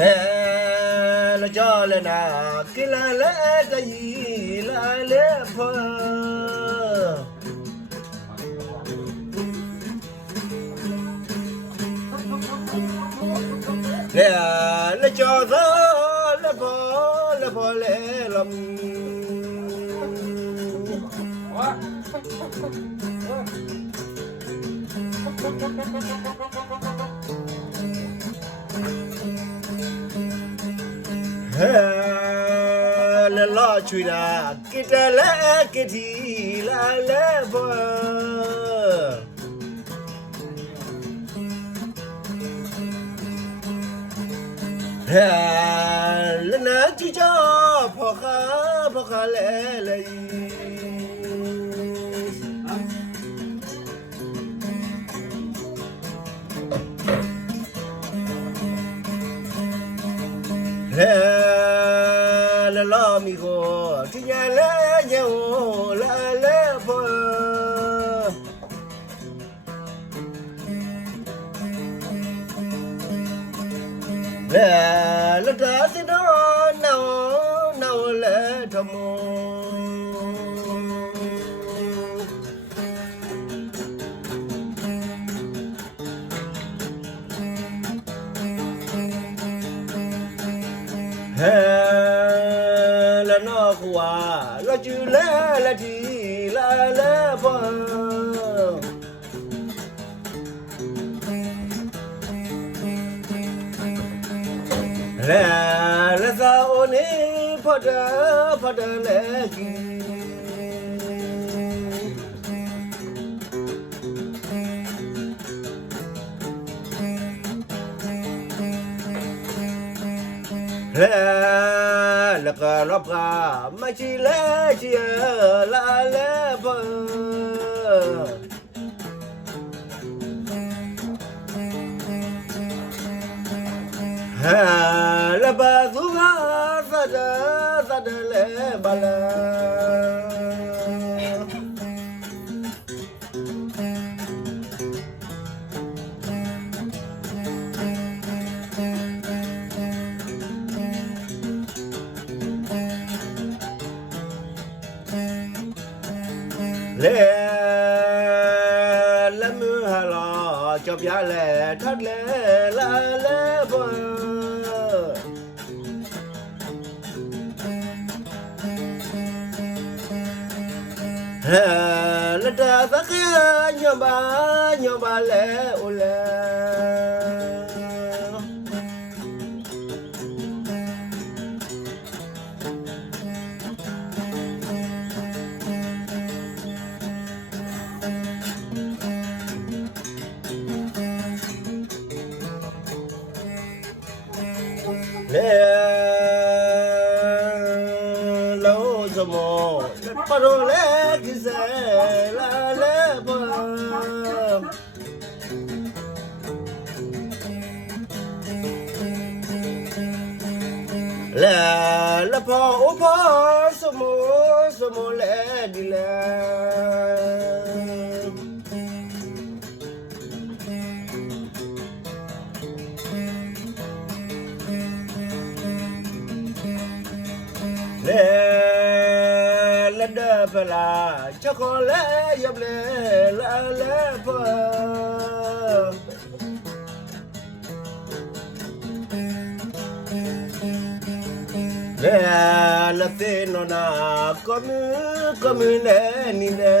la jalena kilala tayi la le pha la jaza la pha le lam la la chui la kita la kiti la le pha la na chi cha pho kha le le la la mi go ti ya le ye o la le pha la da si no no le thamo la no kwa la ju la ti la le pha la sa o ni pha da le ki la ka la ka ma chi le chi la le pha la ba su ga sa da le ba la la mu ha la cho bia le thắt le la le pha la da sa ke nyo ba le o le lo so mo pa ro le ki se la le pha la pha o pha so mo le di le la da pala chocolate yap le la le pha la te no na comme le ni le